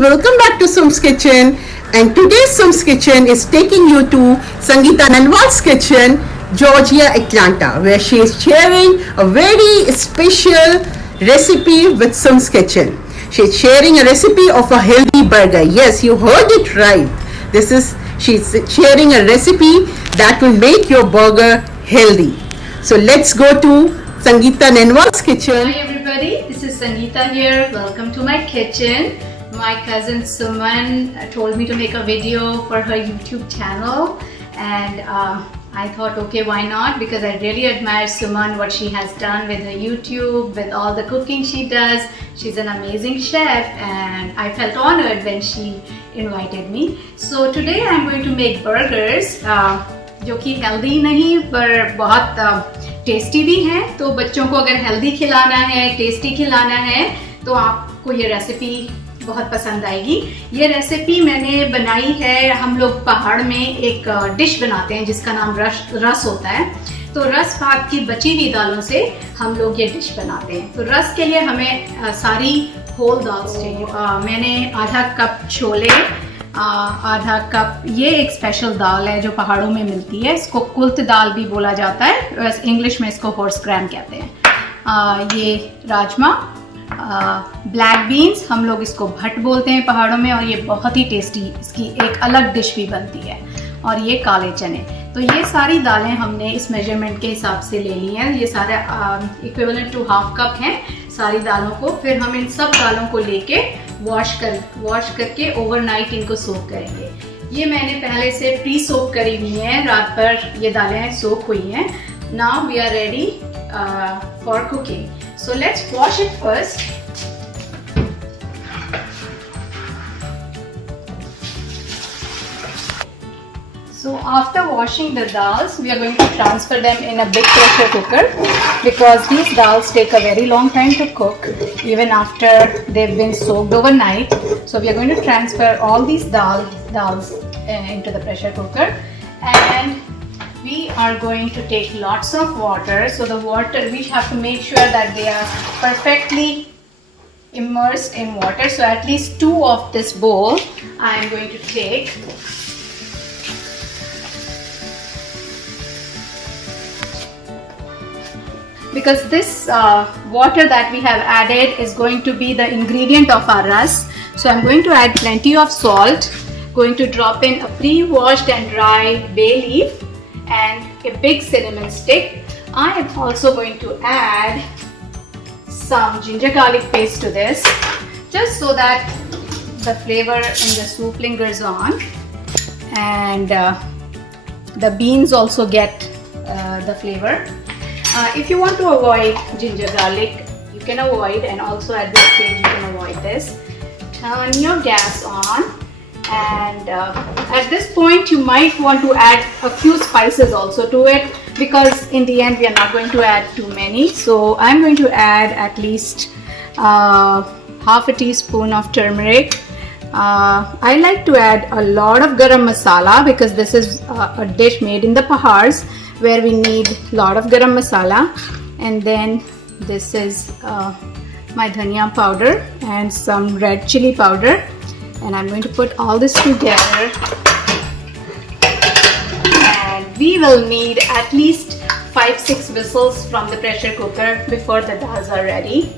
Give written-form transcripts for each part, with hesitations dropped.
welcome back to Sum's Kitchen. And today's Sum's Kitchen is taking you to Sangeeta Nanwal's kitchen, Georgia, Atlanta, where she is sharing a very special recipe with Sum's Kitchen. She is sharing a recipe of a healthy burger. Yes, you heard it right. She's sharing a recipe that will make your burger healthy. So let's go to Sangeeta Nanwal's kitchen. Hi everybody, this is Sangeeta here. Welcome to my kitchen. My cousin Suman told me to make a video for her YouTube channel, and I thought, okay, why not? Because I really admire Suman, what she has done with her YouTube, with all the cooking she does. She's an amazing chef, and I felt honored when she invited me. So today I'm going to make burgers, जो कि healthy नहीं पर बहुत tasty भी हैं. तो बच्चों को अगर हेल्दी खिलाना है, टेस्टी खिलाना है, तो आपको ये रेसिपी बहुत पसंद आएगी. ये रेसिपी मैंने बनाई है. हम लोग पहाड़ में एक डिश बनाते हैं जिसका नाम रस होता है. तो रस भात की बची हुई दालों से हम लोग ये डिश बनाते हैं. तो रस के लिए हमें सारी होल दाल चाहिए. मैंने आधा कप छोले, आधा कप, ये एक स्पेशल दाल है जो पहाड़ों में मिलती है. इसको कुल्थ दाल भी बोला जाता है, इंग्लिश में इसको हॉर्स ग्राम कहते हैं. ये राजमा, ब्लैक बीन्स, हम लोग इसको भट बोलते हैं पहाड़ों में, और ये बहुत ही टेस्टी, इसकी एक अलग डिश भी बनती है. और ये काले चने. तो ये सारी दालें हमने इस मेजरमेंट के हिसाब से ले ली हैं. ये सारे इक्विवेलेंट टू हाफ कप हैं सारी दालों को. फिर हम इन सब दालों को लेके वॉश करके ओवरनाइट इनको सोक करेंगे. ये मैंने पहले से प्री सोक करी हुई हैं, रात भर ये दालें सोक हुई हैं. Now we are ready for cooking. So let's wash it first. So after washing the dals, we are going to transfer them in a big pressure cooker, because these dals take a very long time to cook even after they've been soaked overnight. So we are going to transfer all these dals into the pressure cooker, and we are going to take lots of water. So the water, we have to make sure that they are perfectly immersed in water. So at least 2 of this bowl I am going to take. Because this water that we have added is going to be the ingredient of our ras. So I'm going to add plenty of salt, going to drop in a pre-washed and dry bay leaf, and a big cinnamon stick. I am also going to add some ginger garlic paste to this, just so that the flavor in the soup lingers on, and the beans also get the flavor. If you want to avoid ginger garlic, you can avoid, and also at this stage you can avoid this. Turn your gas on. And at this point you might want to add a few spices also to it, because in the end we are not going to add too many. So I'm going to add at least half a teaspoon of turmeric. I like to add a lot of garam masala, because this is a dish made in the Pahars where we need a lot of garam masala. And then this is my dhania powder and some red chili powder. And I'm going to put all this together, and we will need at least 5-6 whistles from the pressure cooker before the dals are ready.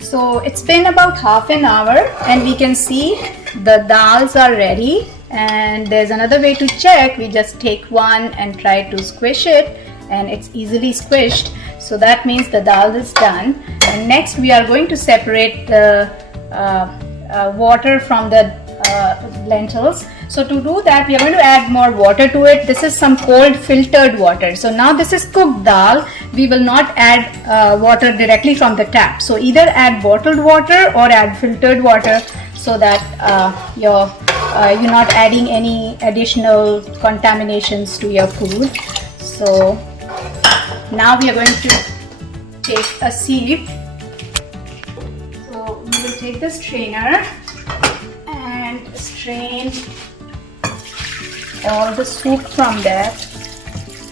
So it's been about half an hour, and we can see the dals are ready. And there's another way to check. We just take one and try to squish it, and it's easily squished. So that means the dal is done. And next we are going to separate the water from the lentils. So to do that, we are going to add more water to it. This is some cold filtered water. So now this is cooked dal. We will not add water directly from the tap. So either add bottled water or add filtered water, so that you're not adding any additional contaminations to your food. So now we are going to take a sieve. We will take the strainer and strain all the soup from that.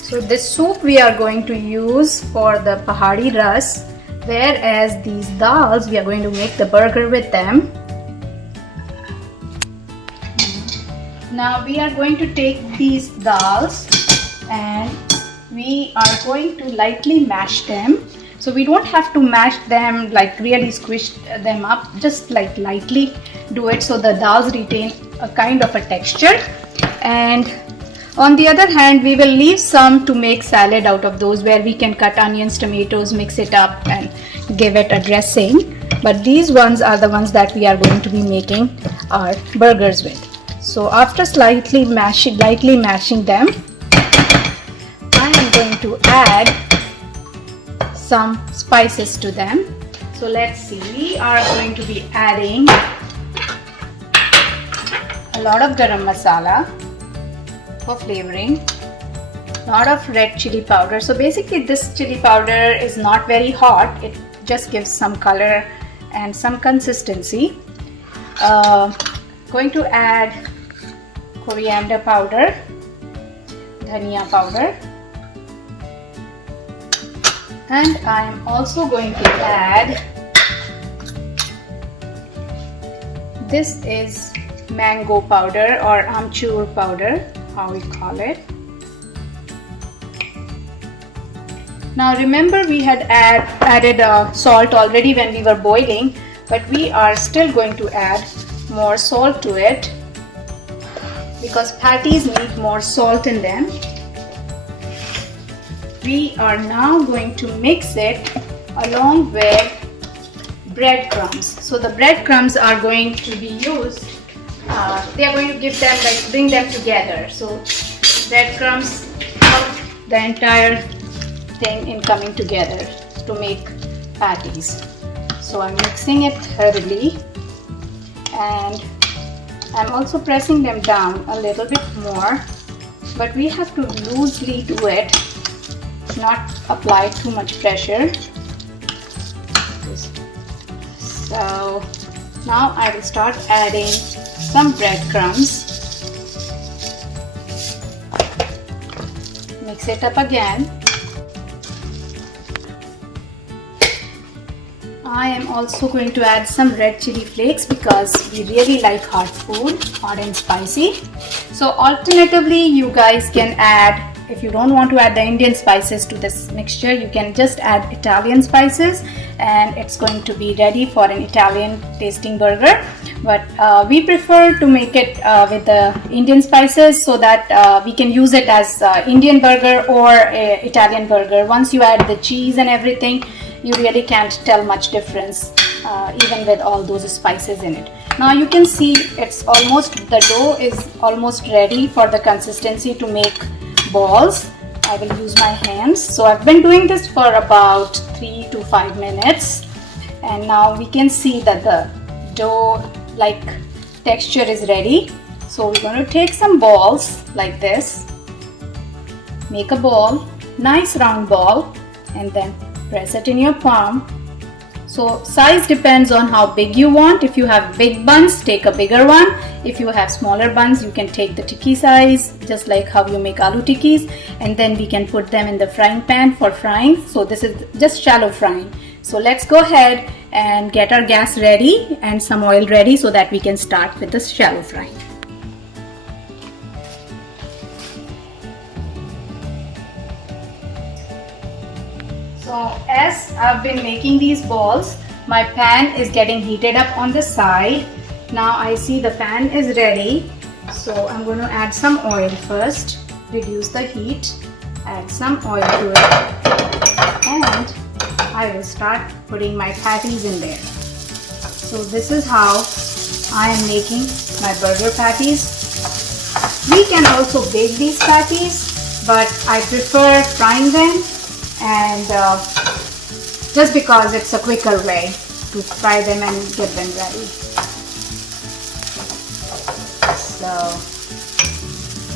So this soup we are going to use for the Pahari ras, whereas these dals we are going to make the burger with them. Now we are going to take these dals and we are going to lightly mash them. So we don't have to mash them like really squish them up, just like lightly do it so the dals retain a kind of a texture. And on the other hand, we will leave some to make salad out of those, where we can cut onions, tomatoes, mix it up and give it a dressing. But these ones are the ones that we are going to be making our burgers with. So after lightly mashing them, I am going to add some spices to them. So let's see, we are going to be adding a lot of garam masala for flavoring, a lot of red chili powder. So basically this chili powder is not very hot, it just gives some color and some consistency. Going to add coriander powder, dhania powder, and I am also going to add, this is mango powder or amchur powder, how we call it. Now remember, we had added salt already when we were boiling, but we are still going to add more salt to it because patties need more salt in them. We are now going to mix it along with breadcrumbs. So the breadcrumbs are going to be used, they are going to give them, like, bring them together. So breadcrumbs help the entire thing in coming together to make patties. So I'm mixing it thoroughly and I'm also pressing them down a little bit more, but we have to loosely do it, not apply too much pressure. So now I will start adding some breadcrumbs. Mix it up again. I am also going to add some red chili flakes because we really like hot food, hot and spicy. So alternatively, you guys can add, if you don't want to add the Indian spices to this mixture, you can just add Italian spices and it's going to be ready for an Italian tasting burger. But we prefer to make it with the Indian spices so that we can use it as Indian burger or Italian burger. Once you add the cheese and everything, you really can't tell much difference even with all those spices in it. Now you can see the dough is almost ready for the consistency to make balls. I will use my hands. So I've been doing this for about 3 to 5 minutes and now we can see that the dough like texture is ready. So we're going to take some balls like this, make a ball, nice round ball, and then press it in your palm. So size depends on how big you want. If you have big buns, take a bigger one. If you have smaller buns, you can take the tikki size, just like how you make aloo tikkis, and then we can put them in the frying pan for frying. So this is just shallow frying. So let's go ahead and get our gas ready and some oil ready so that we can start with the shallow frying. So as I've been making these balls, my pan is getting heated up on the side. Now I see the pan is ready. So I'm going to add some oil first, reduce the heat, add some oil to it, and I will start putting my patties in there. So this is how I am making my burger patties. We can also bake these patties, but I prefer frying them, and just because it's a quicker way to fry them and get them ready. So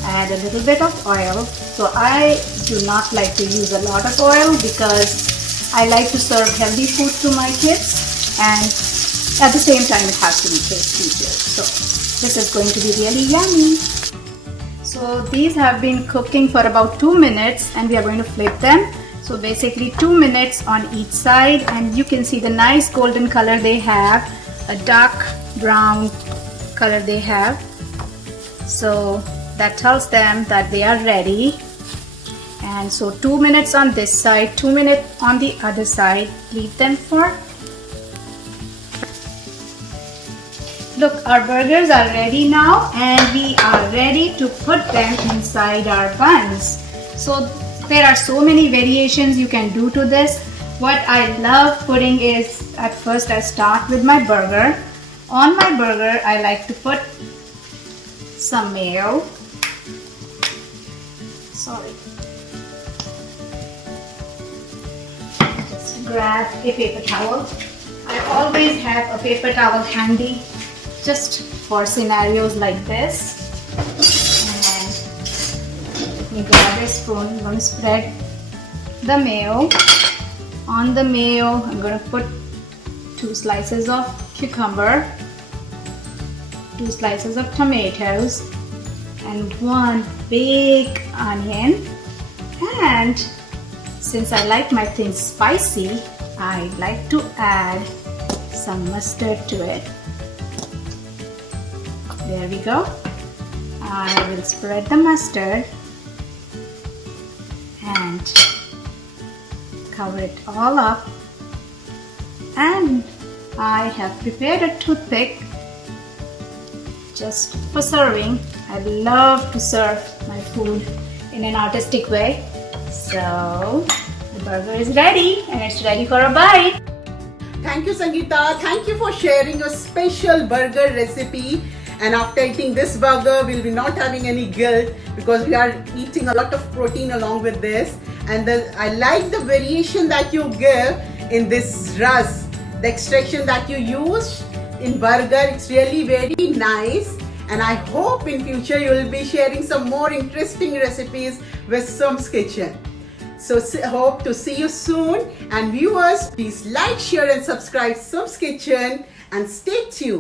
add a little bit of oil. So I do not like to use a lot of oil because I like to serve healthy food to my kids, and at the same time it has to be tasty too. So this is going to be really yummy. So these have been cooking for about 2 minutes and we are going to flip them. So basically 2 minutes on each side, and you can see the nice golden color they have, a dark brown color they have. So that tells them that they are ready. And so 2 minutes on this side, 2 minutes on the other side. Leave them for. Look, our burgers are ready now, and we are ready to put them inside our buns. So there are so many variations you can do to this. What I love putting is, at first I start with my burger. On my burger, I like to put some mayo. Sorry. Just grab a paper towel. I always have a paper towel handy just for scenarios like this. And let me grab a spoon. I'm going to spread the mayo. On the mayo, I'm going to put 2 slices of cucumber, 2 slices of tomatoes, and 1 big onion. And since I like my things spicy, I like to add some mustard to it. There we go. I will spread the mustard and cover it all up. And I have prepared a toothpick just for serving. I love to serve my food in an artistic way. So the burger is ready, and it's ready for a bite. Thank you, Sangeeta. Thank you for sharing your special burger recipe. And after eating this burger, we'll be not having any guilt because we are eating a lot of protein along with this. And I like the variation that you give in this rus, the extraction that you use in burger. It's really very nice. And I hope in future you will be sharing some more interesting recipes with Sum's Kitchen. So hope to see you soon. And viewers, please like, share and subscribe Sum's Kitchen and stay tuned.